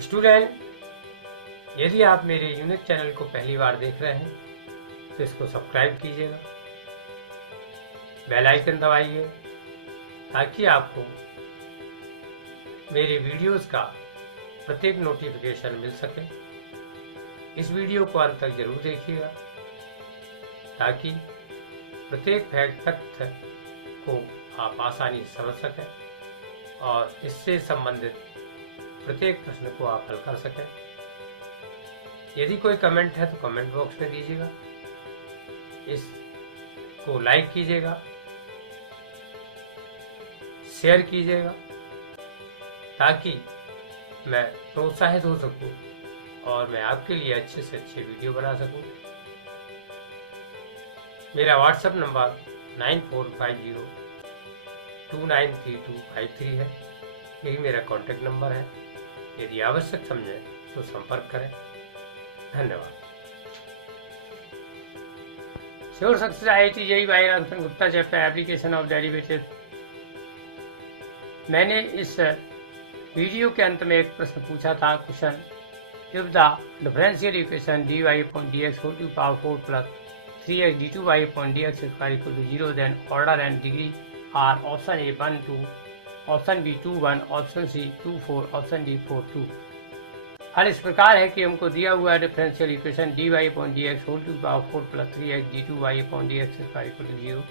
Student, यदि आप मेरे यूनिक चैनल को पहली बार देख रहे हैं तो इसको सब्सक्राइब कीजिएगा, बेल आइकन दबाइए ताकि आपको मेरे वीडियोस का प्रत्येक नोटिफिकेशन मिल सके। इस वीडियो को अंत तक जरूर देखिएगा ताकि प्रत्येक फैक्ट तथ्य को आप आसानी से समझ सकें और इससे संबंधित प्रत्येक प्रश्न को आप हल कर सकें। यदि कोई कमेंट है तो कमेंट बॉक्स में दीजिएगा, इसको लाइक कीजिएगा, शेयर कीजिएगा ताकि मैं प्रोत्साहित हो सकूं और मैं आपके लिए अच्छे से अच्छे वीडियो बना सकूं। मेरा व्हाट्सएप नंबर 9450293253 है। यही मेरा कॉन्टैक्ट नंबर है। यदि आवश्यक समझें तो संपर्क करें। धन्यवाद। Sure success IIT JEE by Ramchandra Gupta, chapter application of derivative. मैंने इस वीडियो के अंत में एक प्रश्न पूछा था, question if the differential equation dy/dx whole to power 4 plus 3x d2y/dx square equal to 0, then order and degree are option A 1 2, option B 2 1, option C 2 4, option D 4 2। हल इस प्रकार है कि हमको दिया हुआ differential equation dy/dx whole to power 4 plus 3x d2y/dx square equal to 0।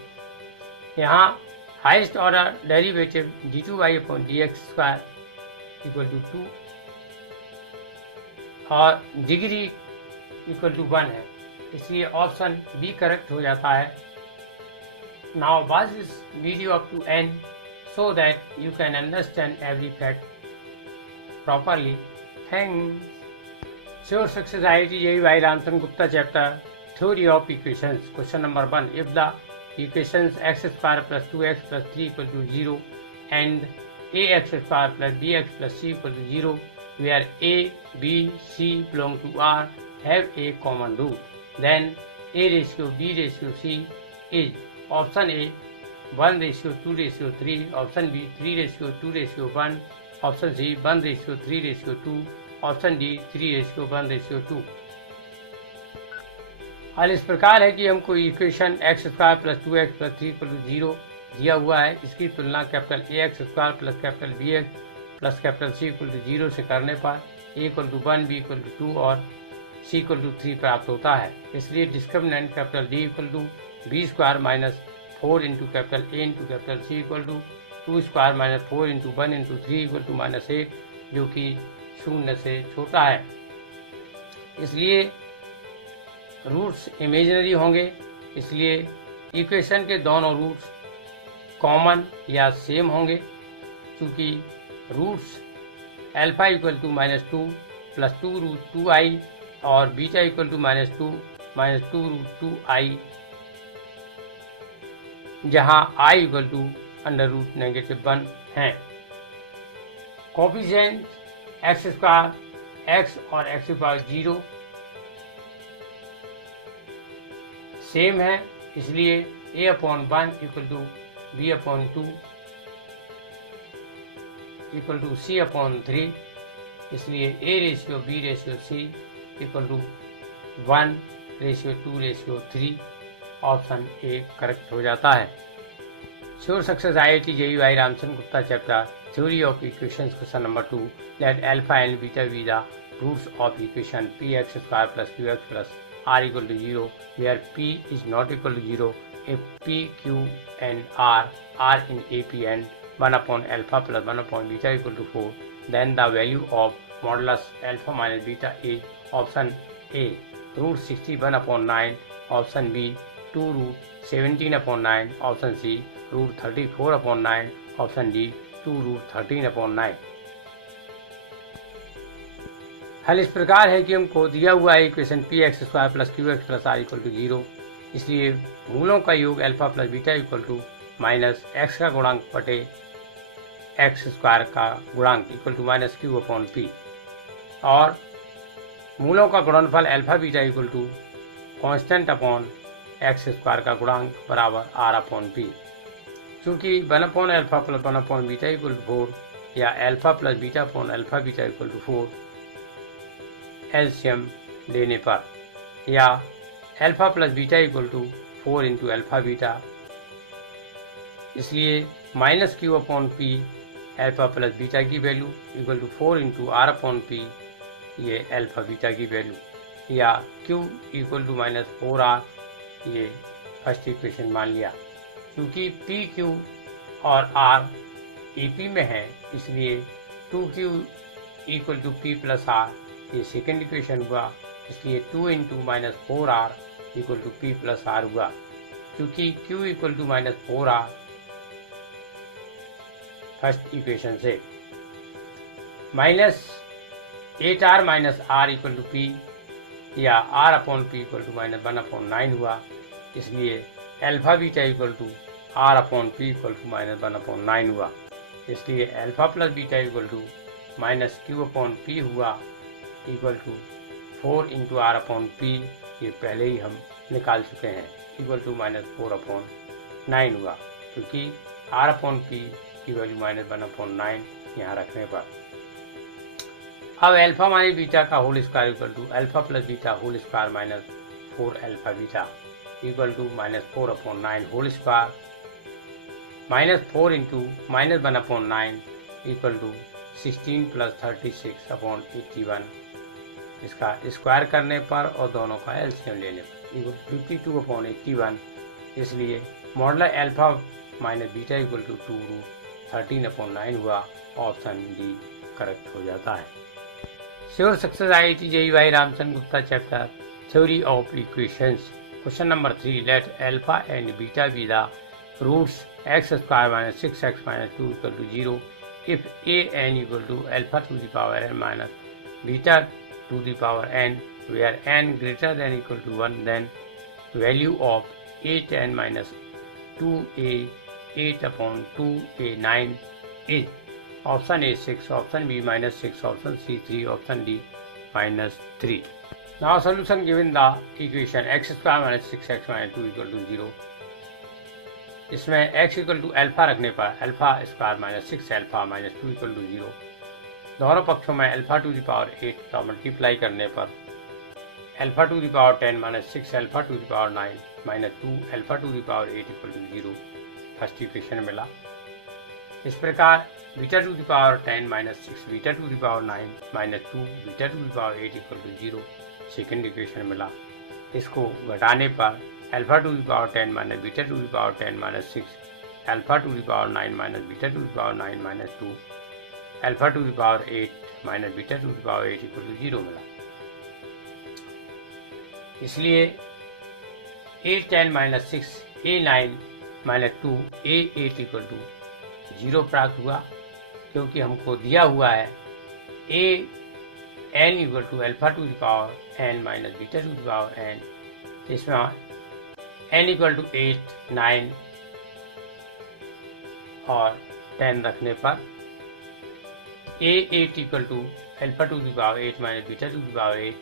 यहाँ highest order derivative d2y/dx square equal to 2 और डिग्री इक्वल टू 1 है, इसलिए ऑप्शन बी करेक्ट हो जाता है। Now watch this video up to end so that you can understand every fact properly. Thanks. Sure Success IIT JEE by Ramchandra Gupta, chapter Theory of Equations. Question number 1. If the equations x square plus 2x plus 3 equal to 0 and ax square plus bx plus c equal to 0, where a, b, c belong to R, have a common root, then a ratio b ratio c is option A 1:2:3, option B 3:2:1, option C 1:3:2, option D 3:1:2। हल इस प्रकार है कि हमको equation x square plus 2x plus 3 equal to 0 दिया हुआ है। इसकी तुलना capital ax square plus capital bx plus capital c equal to 0 से करने पर a equal to 1, b equal to 2 और c इक्वल टू 3 प्राप्त होता है। इसलिए discriminant capital D equal to b square minus 4 into capital A into capital C equal to 2 square minus 4 into 1 into 3 equal to -8, जो कि 0 से छोटा है। इसलिए रूट्स इमेजिनरी होंगे, इसलिए इक्वेशन के दोनों रूट्स कॉमन या सेम होंगे। क्योंकि roots alpha equal to -2 plus 2 root 2i और beta equal to -2 root 2i, जहां i इक्वल टू √-1 है। कोफिशिएंट x स्क्वायर x और x पावर 0 सेम है, इसलिए a/1 equal to b/2 equal to c/3, इसलिए a ratio b ratio c equal to 1:2:3, option A correct हो जाता है। Sure success IIT JEE by Ramchandra Gupta, chapter theory of equations. Question number 2. Let alpha and beta be the roots of equation px square plus qx plus r equal to 0, where p is not equal to 0 if p, q and r are in AP and 1/alpha plus 1/beta equal to 4, then the value of modulus alpha minus beta is option A √61/9, option B 2√17/9, option C √34/9, option D 2√13/9। हल इस प्रकार है कि हमको दिया हुआ है equation px square plus qx plus r equal to 0, इसलिए मूलों का योग alpha plus beta equal to minus x का गुणांक बटे x स्क्वायर का गुणांक इक्वल टू -q/p, और मूलों का गुणनफल alpha beta equal to constant upon x square का गुणांक बराबर r/p। चूँकि 1/α प्लस 1/बीटा इक्वल टू 4 या alpha plus beta upon alpha beta equal to 4 LCM लेने पर, या alpha plus beta equal to 4 into alpha beta, इसलिए minus Q upon P alpha plus beta की value equal to 4 into R upon P, ये alpha beta की value, या Q equal to minus 4r, ये first equation मान लिया। क्योंकि P Q और आर ईपी में है, इसलिए 2q equal to P plus R, ये सेकेंड इक्वेशन हुआ। इसलिए 2 into minus 4r equal to P plus R हुआ। क्योंकि q equal to minus 4r first equation से, minus 8r minus r equal to P, या r upon P equal to minus 1 upon 9 हुआ। इसलिए alpha beta equal to r upon P equal to minus 1 upon 9 हुआ। इसलिए alpha plus beta equal to minus Q upon P हुआ equal to 4 into R upon P, ये पहले ही हम निकाल चुके हैं, इक्वल टू माइनस 4 अपॉन 9 हुआ। क्योंकि आर अपॉन पी की वैल्यू माइनस 1 अपॉन 9 यहाँ रखने पर। अब अल्फा माइनस बीटा का whole square equal to alpha plus beta whole square minus 4 alpha beta equal to minus 4 upon 9 whole square, minus 4 into minus 1 upon 9 equal to 16 plus 36 upon 81, इसका square करने पर और दोनों का एलसीएम लेने पर equal to 52 upon 81। इसलिए model alpha minus beta equal to 2 root 13 upon 9 हुआ। ऑप्शन डी करेक्ट हो जाता है। Sure success IIT JEE by Ramchandra Gupta, chapter theory of equations. Question number 3, let alpha and beta be the roots x square minus 6x minus 2 equal to 0 if a n equal to alpha to the power n minus beta to the power n, where n greater than equal to 1, then value of a 10 minus 2a 8 upon 2a 9 is option A 6, option B minus 6, option C 3, option D minus 3. Now solution given the equation x square minus 6x minus 2 equal to 0. इसमें x equal to alpha रखने पर alpha square minus 6 alpha minus 2 equal to 0, दोनों पक्षों में alpha to the power 8 का multiply करने पर alpha to the power 10 minus 6 alpha to the power 9 minus 2 alpha to the power 8 equal to 0 first equation मिला। इस प्रकार beta to the power 10 minus 6 beta to the power 9 minus 2 beta to the power 8 equal to 0 second equation मिला। इसको घटाने पर alpha to the power 10 minus beta to the power 10 minus 6 alpha to the power 9 minus beta to the power 9 minus 2 alpha to the power 8 minus beta to the power 8 equal to 0 मिला। इसलिए a10 minus 6 a9 minus 2 a8 equal to 0 प्राप्त हुआ, क्योंकि हमको दिया हुआ है a n equal to alpha to the power n minus beta to the power n, इसमें n इक्वल टू 8, 9 और 10 रखने पर a8 equal to alpha to the power 8 minus beta to the power 8,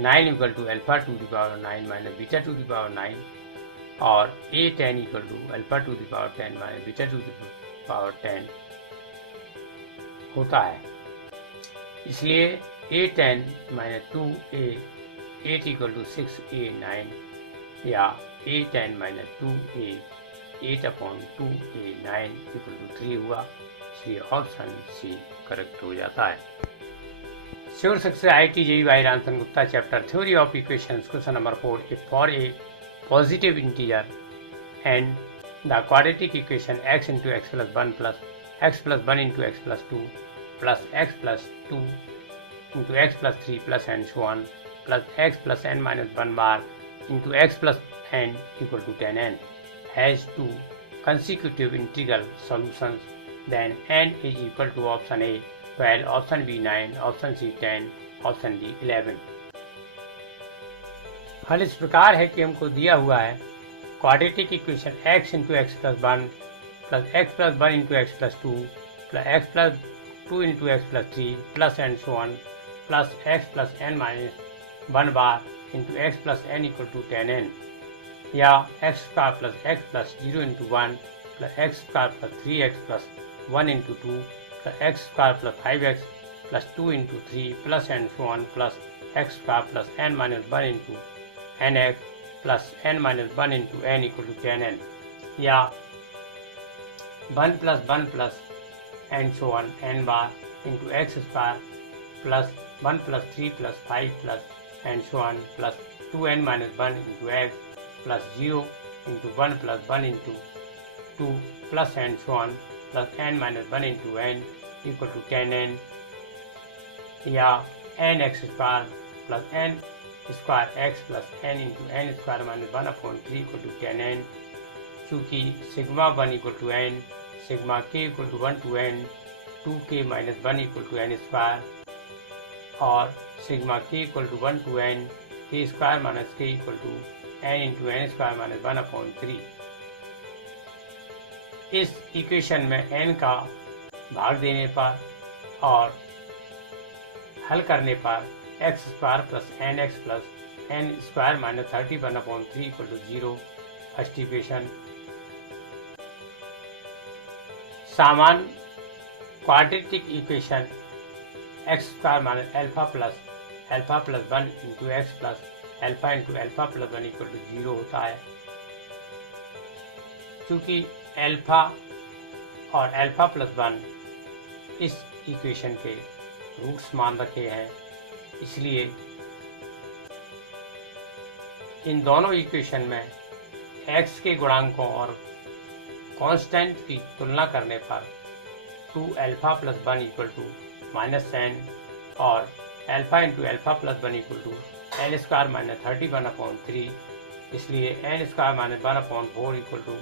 a9 equal to alpha to the power 9 minus beta to the power 9 और a10 equal to alpha to the power 10 minus beta to the power 10 होता है। इसलिए a10 minus 2a8 equal to 6a9, या a10 minus 2a8 upon 2a9 equal to 3 हुआ। इसलिए option C correct हो जाता है। Sure success IIT JEE by Ramchandra Gupta, chapter theory of equations. Question number 4, if for a positive integer and the quadratic equation x into x plus 1 plus x plus 1 into x plus 2 plus x plus 2 into x plus 3 plus and so on plus x plus n minus 1 bar into x plus n equal to 10n has two consecutive integral solutions, then n is equal to option A 12, option B 9, option C 10, option D 11। हल इस प्रकार है कि हमको दिया हुआ है quadratic equation x into x plus 1 plus x plus 1 into x plus 2 plus x plus 2 into x plus 3 plus and so on plus x plus n minus 1 बार into x plus n equal to 10n, या x square plus 0 into 1 plus x square plus 3x plus 1 into 2 plus x square plus 5x plus 2 into 3 plus and so on plus x square plus n minus 1 into nx plus n minus 1 into n equal to 10n, या 1 plus and so on n bar into x square plus 1 plus 3 plus 5 plus and so on plus 2n minus 1 into x plus 0 into 1 plus 1 into 2 plus and so on plus n minus 1 into n equal to 10n, या n x square plus n square x plus n into n square minus 1 upon 3 equal to 10n, चूँकि sigma 1 equal to n, sigma k equal to 1 to n, 2k minus 1 equal to n square और sigma k equal to 1 to n, k square minus k equal to n into n square minus 1 upon 3। इस equation में n का भाग देने पर और हल करने पर X square plus N X plus N square minus 31 upon 3 equal to 0 first equation. सामान्य quadratic equation x square minus alpha plus 1 into x plus alpha into alpha plus 1 equal to 0 होता है। चूँकि अल्फा और alpha plus 1 इस equation के roots मान रखे हैं, इसलिए इन दोनों इक्वेशन में x के गुणांकों और कांस्टेंट की तुलना करने पर 2 alpha plus 1 equal to minus n और alpha into alpha plus 1 equal to n square minus 31 upon 3, इसलिए n square minus 1 upon 4 equal to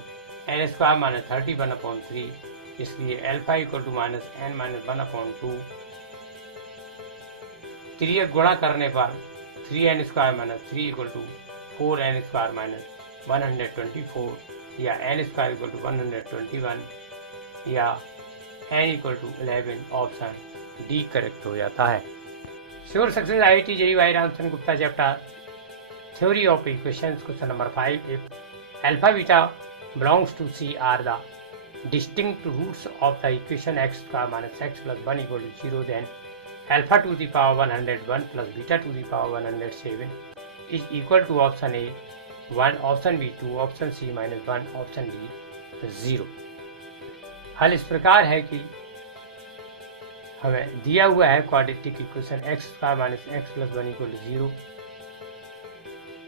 n square minus 31 upon 3, इसलिए alpha equal to minus n minus 1 upon 2। त्रियक गुणा करने पर 3n square minus 3 equal to 4n square minus 124, या n square equal to 121, या n equal to 11, option D correct हो जाता है। Sure success IIT JEE by Ramchandra Gupta, chapter theory of equations, question number 5। If alpha beta belongs to C are the distinct roots of the equation x square minus x plus 1 equal to 0, then alpha to the power 101 plus beta to the power 107 is equal to option A 1, option B 2, option C minus 1, option D 0। हल इस प्रकार है कि हमें दिया हुआ है quadratic equation x square minus x plus 1 equal to 0,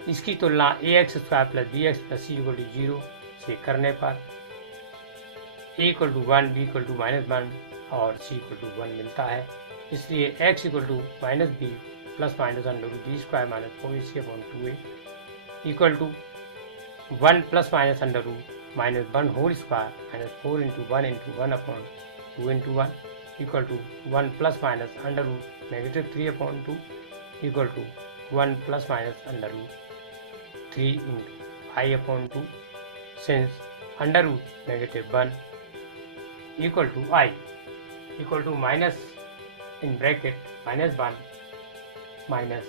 इसकी तुलना ax square plus bx plus c equal to 0 से करने पर a equal to 1, b equal to minus 1 और c इक्वल टू 1 मिलता है। इसलिए x equal to minus B plus minus under root B square minus 4ac upon 2a equal to 1 plus minus under root minus 1 whole square minus 4 into 1 into 1 upon 2 into 1 equal to 1 plus minus under root negative 3 upon 2 equal to 1 plus minus under root 3 into I upon 2, since under root negative 1 equal to I equal to minus in bracket minus 1 minus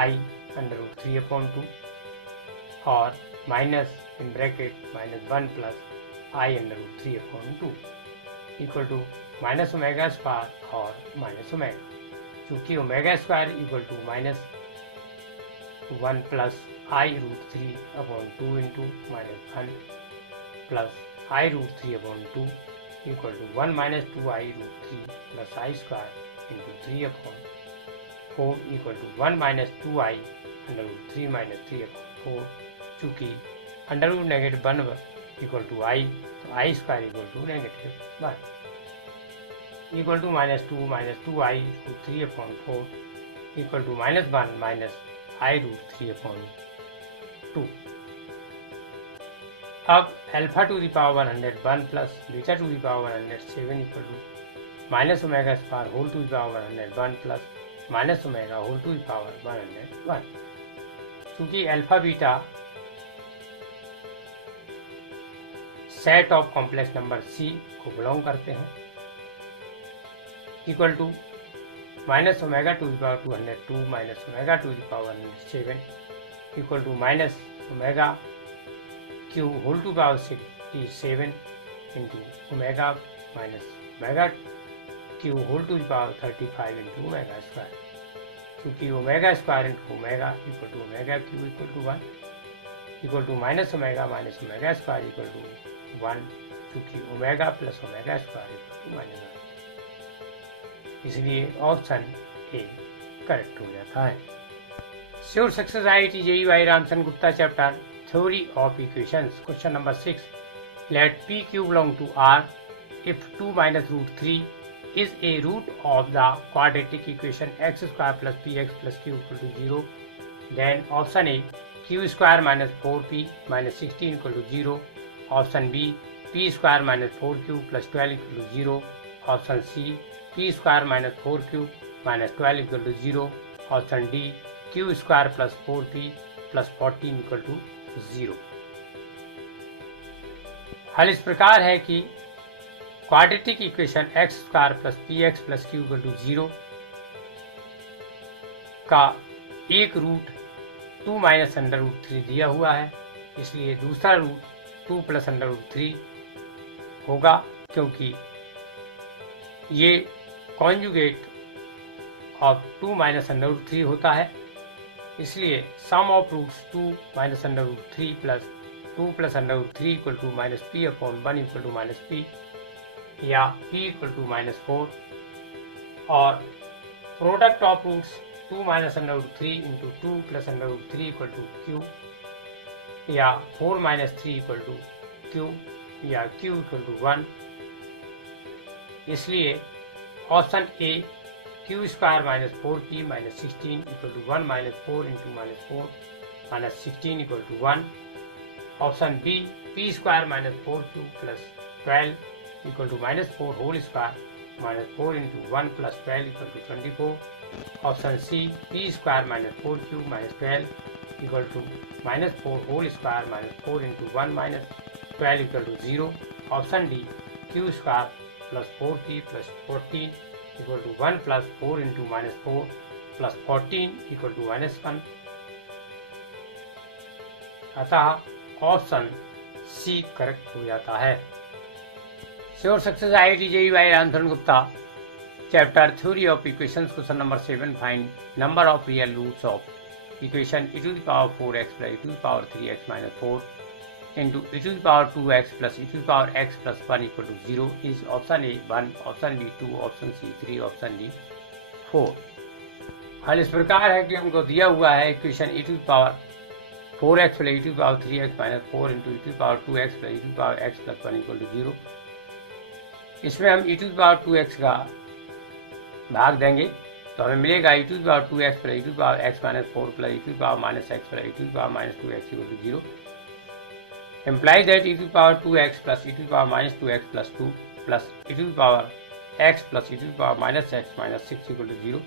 i under root 3 upon 2 और minus in bracket minus 1 plus i under root 3 upon 2 equal to minus omega square और minus omega. चूँकि omega square equal to minus 1 plus i root 3 upon 2 into minus 1 plus i root 3 upon 2 equal to 1 minus 2 i root 3 plus i square into 3 upon 4 equal to 1 minus 2 i under root 3 minus 3 upon 4। चूँकि under root negative 1 equal to i, तो i square equal to negative 1 equal to minus 2 i root 3 upon 4 equal to minus 1 minus i root 3 upon 2। अब alpha to the power 101 plus beta to the power 107 equal to minus omega square whole to the power 101 plus minus omega whole to the power 101। क्योंकि alpha beta set of complex number C को belong करते हैं, equal to minus omega to the power 202 minus omega to the power 107 equal to minus omega cube whole to power 67 into omega minus omega cube whole to the power 35 into omega square, क्योंकि omega square into omega equal to omega cube equal to 1 equal to minus omega square equal to 1, क्योंकि omega plus omega square equal to -1, इसलिए option A correct हो जाता है। Sure success IIT JEE Ramchandra Gupta chapter theory of equations. Question number 6, let PQ belong to R if 2 minus root 3 is a root of the quadratic equation x square plus px plus q equal to 0, then option A q square minus 4p minus 16 equal to 0, option B p square minus 4q plus 12 equal to 0, option C p square minus 4q minus 12 equal to 0, option D q square plus 4p plus 14 equal to 0। हल इस प्रकार है कि quadratic equation x square plus p x plus q equal to 0 का एक root 2 minus under root 3 दिया हुआ है, इसलिए दूसरा रूट 2 प्लस अंडर रूट 3 होगा, क्योंकि ये conjugate of 2 minus under root 3 होता है, इसलिए sum of roots 2 minus under root 3 plus 2 plus under root 3 equal to minus p upon 1 equal to minus p, या p इक्वल टू -4, और product of roots 2 minus under root 3 into 2 plus under root 3 equal to q, या 4 minus 3 equal to q, या q equal to 1। इसलिए option A q square minus 4p minus 16 equal to 1 minus 4 into minus 4 minus 16 equal to 1, option B p square minus 4q plus 12 equal to minus 4 whole square minus 4 into 1 plus 12 equal to 24, option C p square minus 4q minus 12 equal to minus 4 whole square minus 4 into 1 minus 12 equal to 0, option D q square plus 4p plus 14 equal to 1 plus 4 into minus 4 plus 14 equal to -1। अतः option C correct हो जाता है। Sure success IIT JEE Ramchandra Gupta chapter theory of equations. Question number 7, find number of real roots of equation e to the power 4x plus e to the power 3x minus 4 into e to the power 2x plus e to the power x plus 1 equal to 0 is option A 1, option B 2, option C 3, option D 4। हल इस प्रकार है कि हमको दिया हुआ है equation e to the power 4x plus e to the power 3x minus 4 into e to the power 2x plus e to the power x plus 1 equal to 0। इसमें हम e to the power 2x का भाग देंगे तो हमें मिलेगा e to the power 2x plus e to the power x minus 4 plus e to the power minus x plus e to the power minus 2x equal to 0, implies that e to the power 2x plus e to the power minus 2x plus 2 plus e to the power x plus e to the power minus x minus 6 equal to 0,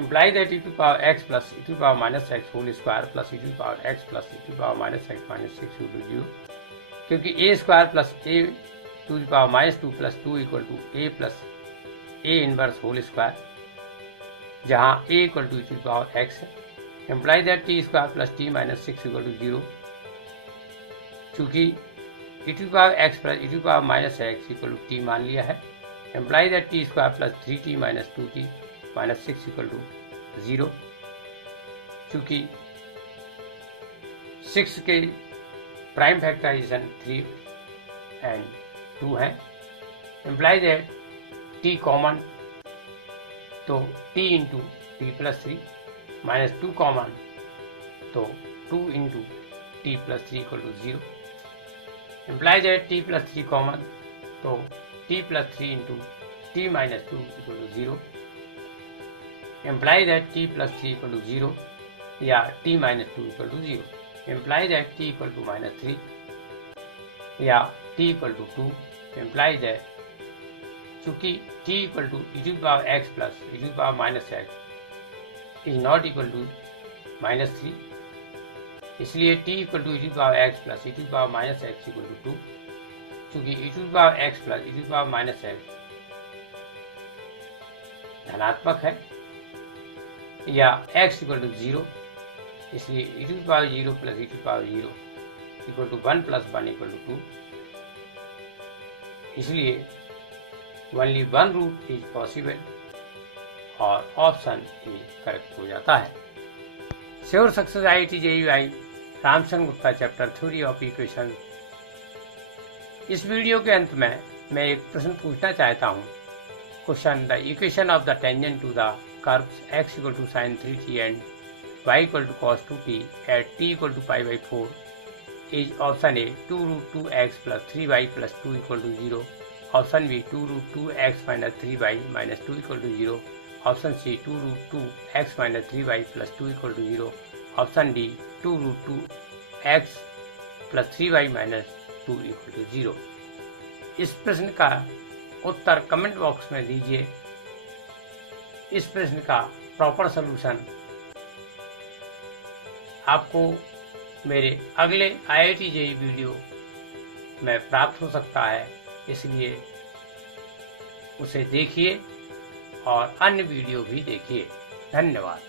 implies that e to the power x plus e to the power minus x whole square plus e to the power x plus e to the power minus x minus 6 equal to 0, क्योंकि a square plus a to the power minus 2 plus 2 equal to a plus a inverse whole square, जहाँ a equal to two power x है, implies that t square plus t minus 6 equal to 0, चूँकि e to power x plus e to power minus x equal to t मान लिया है, implies that t square plus 3t minus 2t minus 6 equal to 0, चूँकि 6 के prime factorisation 3 and 2 है, implies that t common तो t into t plus 3 minus 2 common तो 2 into t plus 3 equal to 0, implies that t plus 3 common तो t plus 3 into t minus 2 equal to 0, implies that t plus 3 equal to 0 या t minus 2 equal to 0, implies that t equal to minus 3 या t equal to 2, employees that चूँकि t equal to e to the power x plus e to the power minus x is not equal to minus 3, इसलिए t equal to e to the power x plus e to the power minus x equal to 2, चूँकि e to the power x plus e to the power minus x धनात्मक है या x equal to 0, इसलिए e to the power 0 plus e to the power 0 equal to 1 plus 1 equal to 2, इसलिए only one root is possible और option A correct हो जाता है। Sure success IIT JEE Ramchandra Gupta chapter theory of equation. इस video के अंत में मैं एक प्रश्न पूछना चाहता हूँ। Question, the equation of the tangent to the curves x equal to sin 3t and y equal to cos 2t at t equal to π/4 is option A 2 root 2x plus 3y plus 2 equal to 0, option B 2 root 2x minus 3y minus 2 equal to 0, option C 2 root 2x minus 3y plus 2 equal to 0, option D 2 root 2x plus 3y minus 2 equal to 0। इस प्रश्न का उत्तर comment box में दीजिए। इस प्रश्न का proper solution आपको मेरे अगले IIT JEE वीडियो में प्राप्त हो सकता है, इसलिए उसे देखिए और अन्य वीडियो भी देखिए। धन्यवाद।